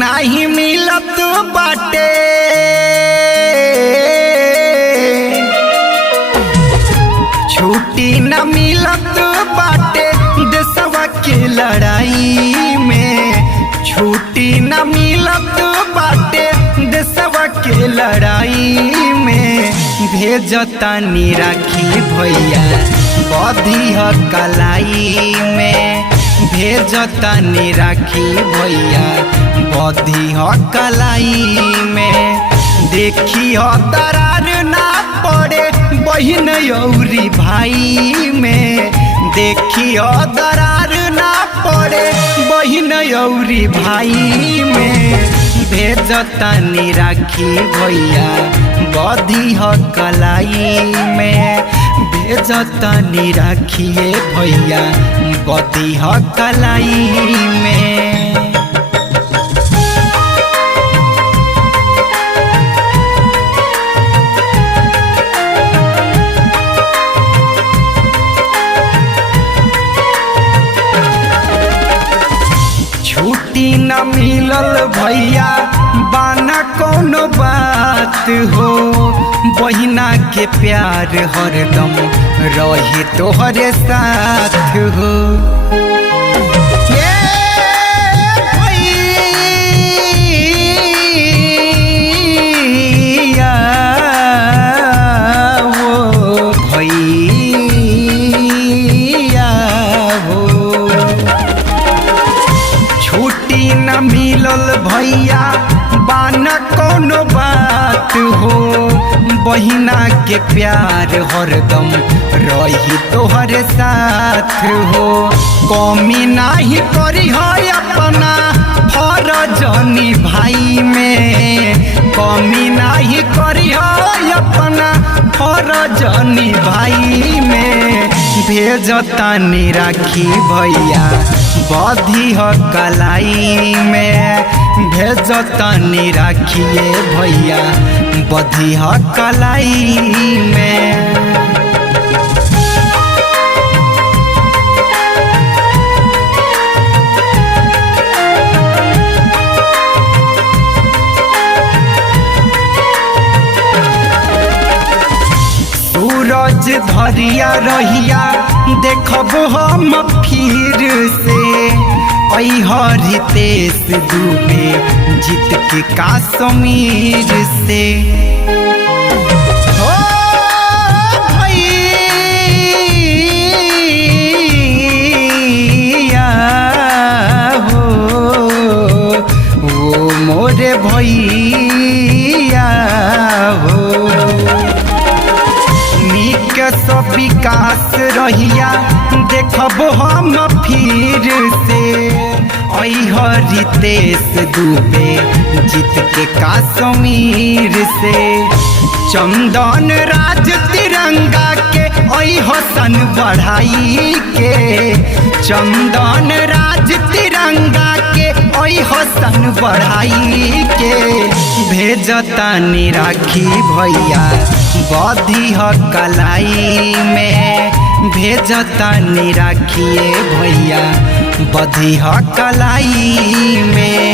नाही मिलत बाटे छुट्टी न मिलत बाटे देशवा के लड़ाई में छुट्टी न मिलत बाटे देशवा के लड़ाई में भेजतानी राखी भैया बधी कलाई में भेजतानी राखी भैया बधी कलाई में देखी दरार ना पड़े बहन यौरी भाई में देखी दरार ना पड़े बहन यौरी भाई में भेजतानी राखी भैया बधी कलाई में भेजतानी राखिए भैया बधी कलाई में। छुट्टी न मिलल भैया बाना कोनो बात हो बहिना के प्यार हरदम रहे तोहरे साथ हो छुट्टी न मिलल भैया बाना कोनो बात हो बहिना के प्यार हरदम रही तोहर साथ हो कमी नाही करी है अपना फर्ज भाई में कमी नाही करी है अपना फर्ज भाई में भेजतानी राखी भैया बधी कलाई में भेजतानी राखिए भैया बधी कलाई में। सूरज धरिया रहिया देखब हम फिर से रितेश दुबे जीत के कश्मीर से हो भैया हो वो मोरे भैया हो सब विकास रहिया देखब हम फिर से रितेश दुबे जीत के कश्मीर से चंदन राज तिरंगा के हसन बढ़ाई के चंदन राज तिरंगा के हसन बढ़ाई के भेजतानी राखी भैया बधी कलाई में भेजतानी राखिए भैया बधी कलाई में।